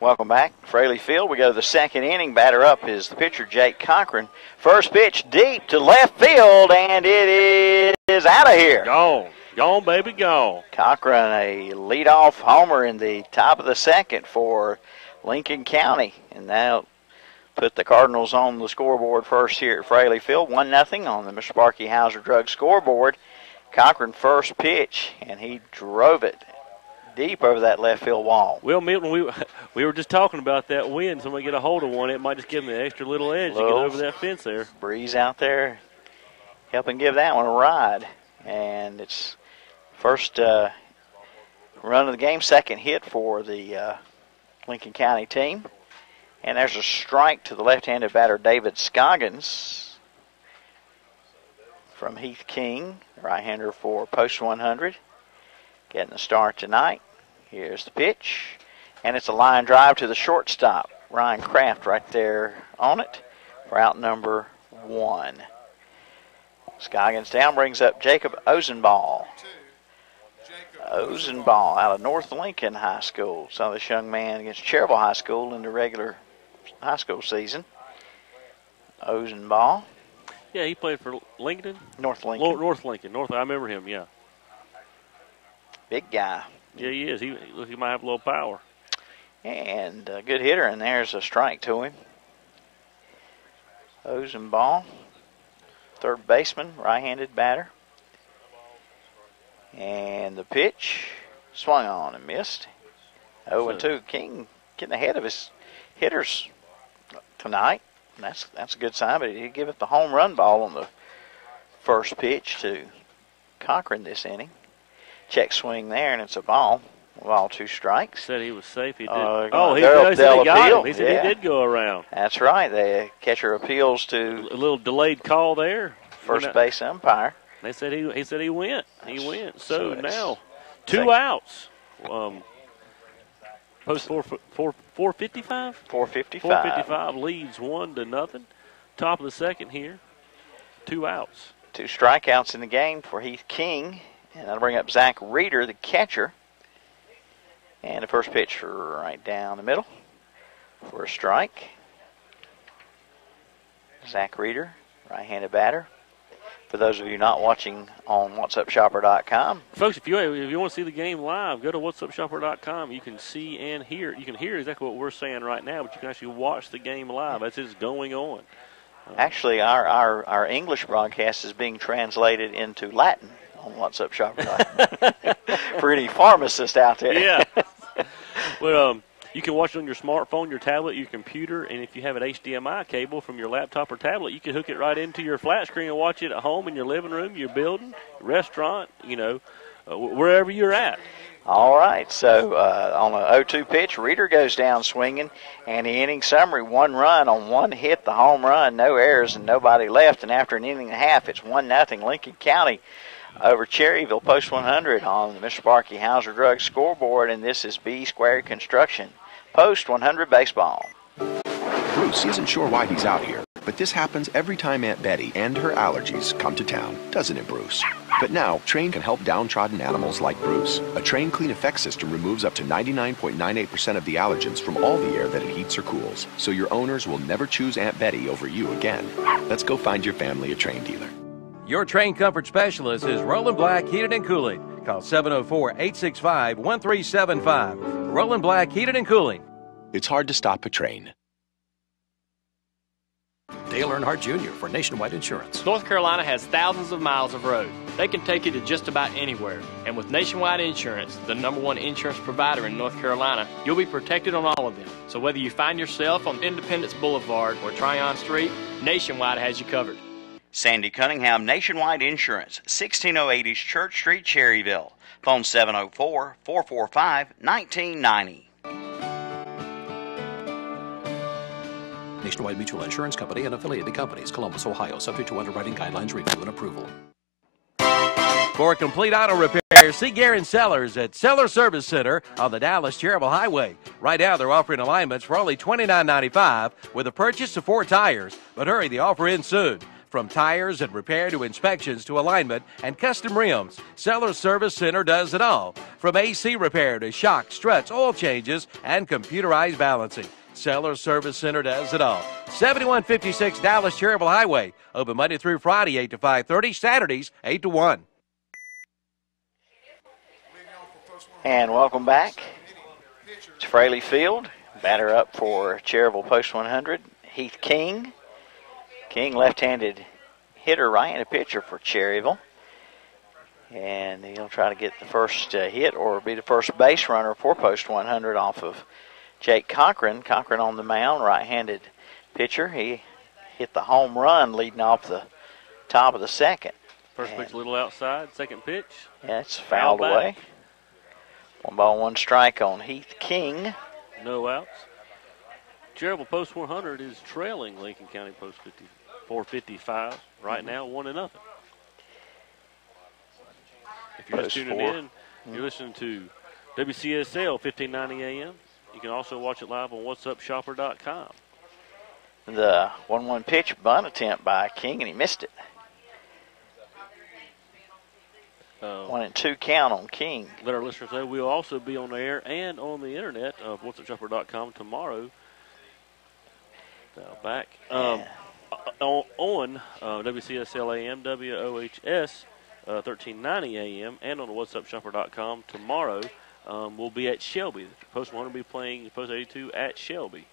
Welcome back. Fraley Field. We go to the second inning. Batter up is the pitcher, Jake Cochran. First pitch deep to left field, and it is out of here. Gone. Gone, baby, gone. Cochran, a leadoff homer in the top of the second for Lincoln County. And now put the Cardinals on the scoreboard first here at Fraley Field. 1-0 on the Mr. Sparky Hauser Drug scoreboard. Cochran first pitch, and he drove it deep over that left field wall. Well, Milton, we were just talking about that wind. Somebody get a hold of one, it might just give them an extra little edge to get over that fence there. Breeze out there helping give that one a ride. And it's first run of the game, second hit for the Lincoln County team. And there's a strike to the left-handed batter, David Scoggins, from Heath King, right-hander for post 100. Getting the start tonight. Here's the pitch. And it's a line drive to the shortstop. Ryan Kraft right there on it for out number 1. Scoggins down, brings up Jacob Ozenball. Ozenball out of North Lincoln High School. Saw this young man against Cherryville High School in the regular high school season. Ozenball. Yeah, he played for Lincoln? North Lincoln. North Lincoln. I remember him, yeah. Big guy. Yeah, he is. He might have a little power. And a good hitter, and there's a strike to him. Ozenball, third baseman, right-handed batter. And the pitch swung on and missed. 0-2. King getting ahead of his hitters tonight. And that's a good sign, but he did give it the home run ball on the first pitch to Cochran this inning. Check swing there, and it's a ball. 2 strikes. Said he was safe. He did. He said he got him. He said he did go around. That's right. The catcher appeals to a little delayed call there. First base umpire. They said he said he went. He went. So now 2 outs. Post 455. 455 leads 1-0. Top of the second here. 2 outs. 2 strikeouts in the game for Heath King. And that'll bring up Zach Reeder, the catcher. And the first pitch right down the middle for a strike. Zach Reeder, right-handed batter. For those of you not watching on whatsupshopper.com. Folks, if you want to see the game live, go to whatsupshopper.com. You can see and hear. You can hear exactly what we're saying right now, but you can actually watch the game live as it's going on. Actually, our English broadcast is being translated into Latin on whatsupshopper.com for any pharmacist out there. Yeah. Well, you can watch it on your smartphone, your tablet, your computer, and if you have an HDMI cable from your laptop or tablet, you can hook it right into your flat screen and watch it at home, in your living room, your building, restaurant, wherever you're at. All right, so on a 0-2 pitch, Reeder goes down swinging, and the inning summary, 1 run on 1 hit, the home run, no errors and nobody left, and after an inning and a half, it's 1-0 Lincoln County over Cherryville, post 100 on the Mr. Sparky Hauser Drug scoreboard, and this is B Squared Construction, post 100 baseball. Bruce isn't sure why he's out here, but this happens every time Aunt Betty and her allergies come to town, doesn't it, Bruce? But now, Train can help downtrodden animals like Bruce. A Train Clean Effect system removes up to 99.98% of the allergens from all the air that it heats or cools, so your owners will never choose Aunt Betty over you again. Let's go find your family a Train dealer. Your Train Comfort Specialist is Roland Black Heated and Cooling. Call 704-865-1375. Roland Black Heated and Cooling. It's hard to stop a train. Dale Earnhardt Jr. for Nationwide Insurance. North Carolina has thousands of miles of road. They can take you to just about anywhere. And with Nationwide Insurance, the #1 insurance provider in North Carolina, you'll be protected on all of them. So whether you find yourself on Independence Boulevard or Tryon Street, Nationwide has you covered. Sandy Cunningham, Nationwide Insurance, 1608 East Church Street, Cherryville. Phone 704-445-1990. Nationwide Mutual Insurance Company and affiliated companies. Columbus, Ohio. Subject to underwriting guidelines, review, and approval. For complete auto repair, see Garen Sellers at Seller Service Center on the Dallas-Cherryville Highway. Right now, they're offering alignments for only $29.95 with a purchase of 4 tires. But hurry, the offer ends soon. From tires and repair to inspections to alignment and custom rims, Sellers Service Center does it all. From AC repair to shocks, struts, oil changes, and computerized balancing. Sellers Service Center does it all. 7156 Dallas Cherryville Highway. Open Monday through Friday, 8 to 5:30, Saturdays, 8 to 1. And welcome back. It's Fraley Field. Batter up for Cherryville Post 100, Heath King. King, left-handed hitter, right-handed pitcher for Cherryville. And he'll try to get the first hit or be the first base runner for Post 100 off of Jake Cochran. Cochran on the mound, right-handed pitcher. He hit the home run leading off the top of the second. First pitch a little outside, second pitch. Yeah, it's fouled away. 1 ball, 1 strike on Heath King. No outs. Cherryville Post 100 is trailing Lincoln County Post 455 right now, 1-0. If you're just tuning in, you're listening to WCSL 1590 AM. You can also watch it live on whatsupshopper.com. The 1-1 pitch bunt attempt by King, and he missed it. 1-2 count on King. Let our listeners know we'll also be on the air and on the internet of whatsupshopper.com tomorrow. Back on WCSL AM, WOHS 1390 AM, and on the whatsupshopper.com tomorrow. We'll be at Shelby. Post 1 will be playing Post 82 at Shelby.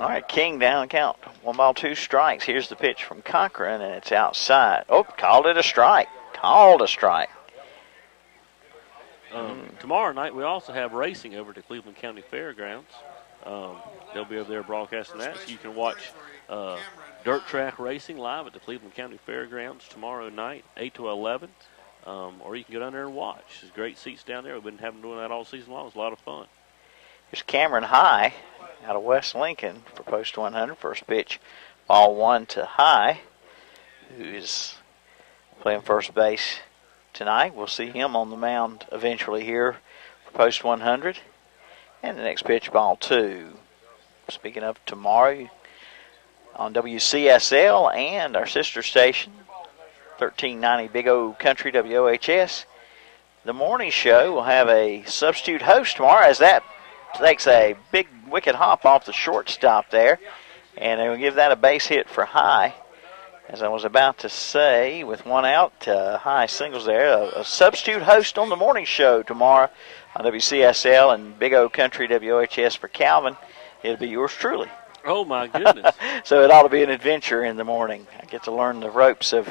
All right, King down count. 1 ball, 2 strikes. Here's the pitch from Cochran, and it's outside. Oh, called it a strike. Called a strike. Tomorrow night we also have racing over to Cleveland County Fairgrounds. They'll be over there broadcasting that, so you can watch dirt track racing live at the Cleveland County Fairgrounds tomorrow night, 8 to 11. Or you can go down there and watch. There's great seats down there. We've been doing that all season long. It's a lot of fun. Here's Cameron High out of West Lincoln for Post 100. First pitch, ball 1 to High, who is playing first base tonight. We'll see him on the mound eventually here for Post 100. And the next pitch, ball 2. Speaking of tomorrow, on WCSL and our sister station, 1390 Big O Country WOHS, the morning show will have a substitute host tomorrow, as that takes a big wicket hop off the shortstop there. And they will give that a base hit for High. As I was about to say, with 1 out, High singles there. A substitute host on the morning show tomorrow on WCSL and Big O Country WOHS for Calvin. It'll be yours truly. Oh, my goodness. So it ought to be an adventure in the morning. I get to learn the ropes of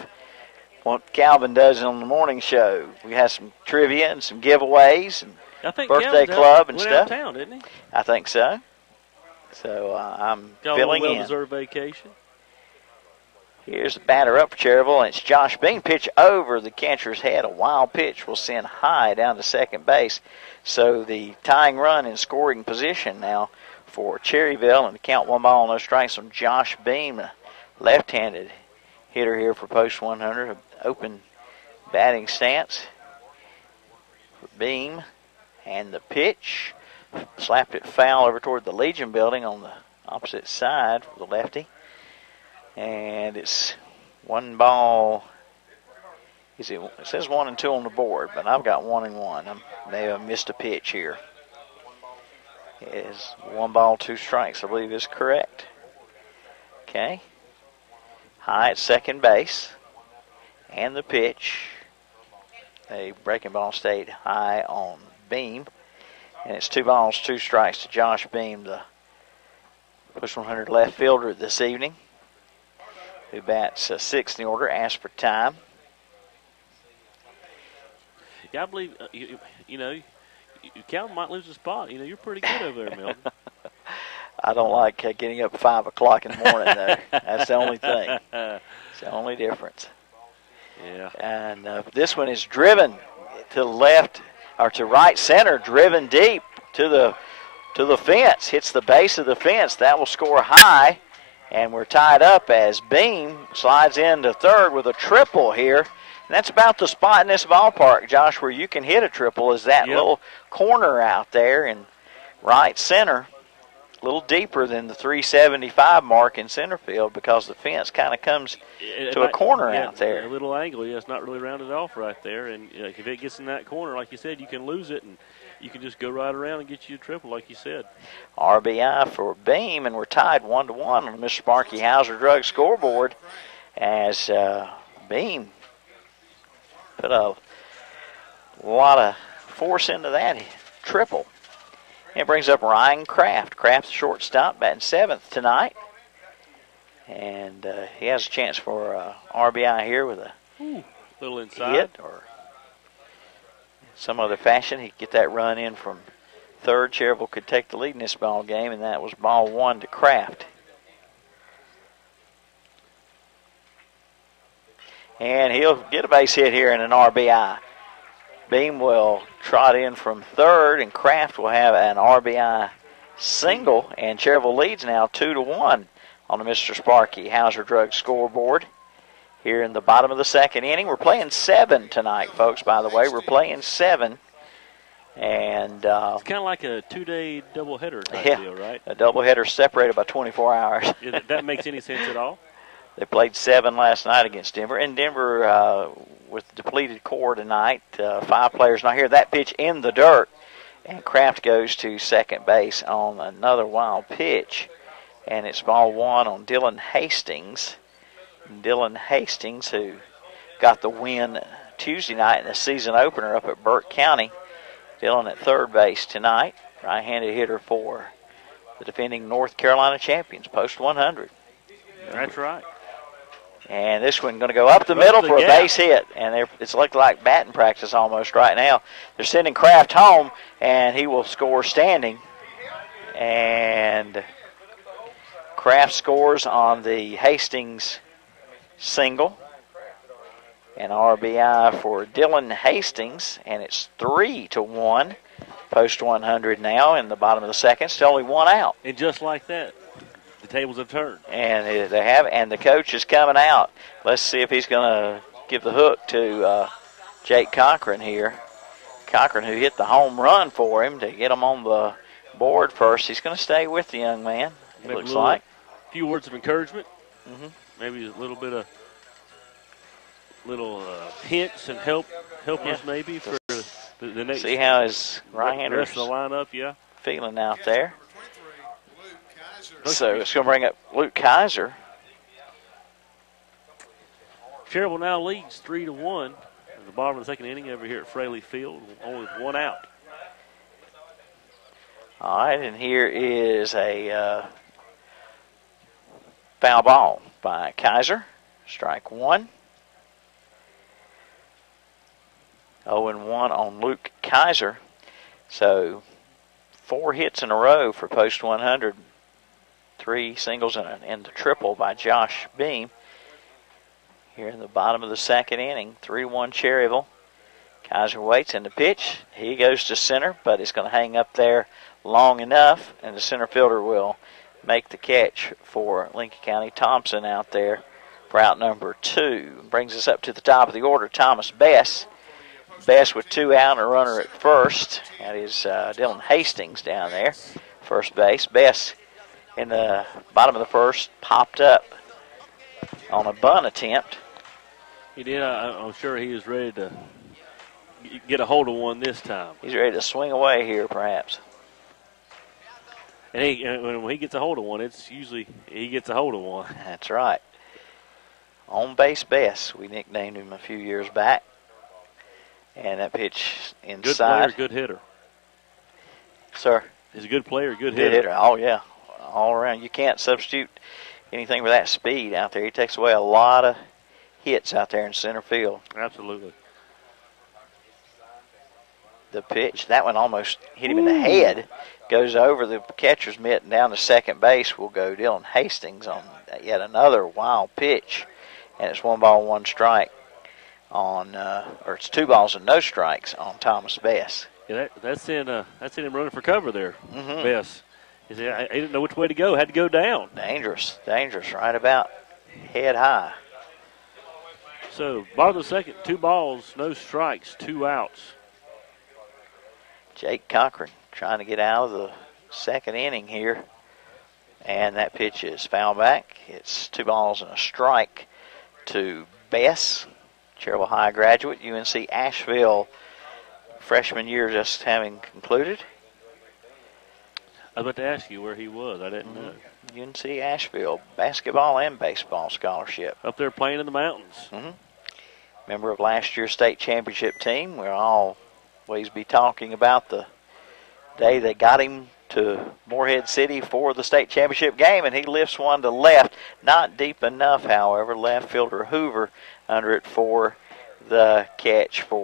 what Calvin does on the morning show. We have some trivia and some giveaways and birthday club and stuff. Town, didn't he? I think so. So I'm filling in. Well-deserved vacation. Here's the batter up for Cherryville, and it's Josh Bean. Pitch over the catcher's head. A wild pitch will send High down to second base. So the tying run in scoring position now for Cherryville, and the count 1 ball, no strikes on Josh Beam, left-handed hitter here for Post 100. Open batting stance for Beam, and the pitch slapped it foul over toward the Legion building on the opposite side for the lefty. And it's 1 ball. It says 1 and 2 on the board, but I've got 1 and 1. I may have missed a pitch here. It is 1 ball, 2 strikes, I believe is correct. Okay. High at second base. And the pitch. A breaking ball stayed high on Beam. And it's 2 balls, 2 strikes to Josh Beam, the Post 100 left fielder this evening, who bats 6th in the order, asked for time. Yeah, I believe, Calvin might lose a spot. You're pretty good over there, Milton. I don't like getting up at 5 o'clock in the morning, though. That's the only thing. It's the only difference. Yeah. And this one is driven to the left, or to right center, driven deep to the fence. Hits the base of the fence. That will score High. And we're tied up as Beam slides into third with a triple here. And that's about the spot in this ballpark, Josh, where you can hit a triple, is that little corner out there in right center. a little deeper than the 375 mark in center field because the fence kind of comes to a corner out there. A little angle, yeah, it's not really rounded off right there. And if it gets in that corner, like you said, you can lose it, and you can just go right around and get you a triple, like you said. RBI for Beam, and we're tied 1-1 on Mr. Sparky Hauser Drug scoreboard as Beam put a lot of force into that triple. It brings up Ryan Kraft. Kraft, the shortstop, batting 7th tonight. And he has a chance for RBI here with a little inside hit or some other fashion. He'd get that run in from third. Cherryville could take the lead in this ball game, and that was ball 1 to Kraft. And he'll get a base hit here and an RBI. Beam will trot in from third, and Kraft will have an RBI single, and Cherryville leads now 2-1 on the Mr. Sparky Hauser Drug scoreboard. Here in the bottom of the second inning, we're playing 7 tonight, folks. By the way, we're playing 7, and it's kind of like a 2-day doubleheader type deal, right? A doubleheader separated by 24 hours. If that makes any sense at all? They played 7 last night against Denver, and Denver with depleted core tonight. 5 players not here. That pitch in the dirt, and Kraft goes to second base on another wild pitch, and it's ball 1 on Dylan Hastings. Dylan Hastings, who got the win Tuesday night in the season opener up at Burke County. Dylan at third base tonight, right-handed hitter for the defending North Carolina champions, post 100. That's right. And this one going to go up the middle for a base hit. And it's looked like batting practice almost right now. They're sending Kraft home, and he will score standing. And Kraft scores on the Hastings single. An RBI for Dylan Hastings, and it's 3-1. Post 100 now in the bottom of the second. Still only 1 out. And just like that, the tables have turned. And they have, and the coach is coming out. Let's see if he's going to give the hook to Jake Cochran here. Cochran, who hit the home run for him to get him on the board first. He's going to stay with the young man, it looks like. A few words of encouragement. Maybe a little bit of hints and help us maybe for the next. See how his right-hander rest of the lineup, feeling out there. So it's going to bring up Luke Kaiser. Cherryville now leads 3-1 at the bottom of the second inning over here at Fraley Field, only with 1 out. All right, and here is a foul ball by Kaiser. Strike 1. 0-1 on Luke Kaiser. So 4 hits in a row for post 100. 3 singles and the triple by Josh Beam. Here in the bottom of the second inning, 3-1 Cherryville. Kaiser waits in the pitch. He goes to center, but it's going to hang up there long enough, and the center fielder will make the catch for Lincoln County. Thompson out there for out number 2. Brings us up to the top of the order, Thomas Bess. Bess with 2 out and a runner at first. That is Dylan Hastings down there, first base. Bess in the bottom of the first popped up on a bunt attempt. He did. I'm sure he is ready to get a hold of one this time. He's ready to swing away here, perhaps. And when he gets a hold of one, it's usually he gets a hold of one. That's right. On base Bess, we nicknamed him a few years back. And that pitch inside. Good player, good hitter. Sir? He's a good player, good hitter. hitter. Oh, yeah. All around. You can't substitute anything for that speed out there. He takes away a lot of hits out there in center field. Absolutely. The pitch, that one almost hit him in the head. Goes over the catcher's mitt and down to second base will go Dylan Hastings on yet another wild pitch. And it's 1 ball, 1 strike on, or it's 2 balls and no strikes on Thomas Bess. Yeah, that's in him running for cover there, Bess. He didn't know which way to go, had to go down. Dangerous, right about head high. So, bottom of the second, 2 balls, no strikes, 2 outs. Jake Cochran trying to get out of the second inning here. And that pitch is foul back. It's 2 balls and a strike to Bess, Cherryville High graduate. UNC Asheville freshman year just having concluded. I was about to ask you where he was. I didn't know. UNC Asheville, basketball and baseball scholarship. Up there playing in the mountains. Member of last year's state championship team. We'll always be talking about the day they got him to Morehead City for the state championship game, and he lifts one to left. Not deep enough, however. Left fielder Hoover under it for the catch for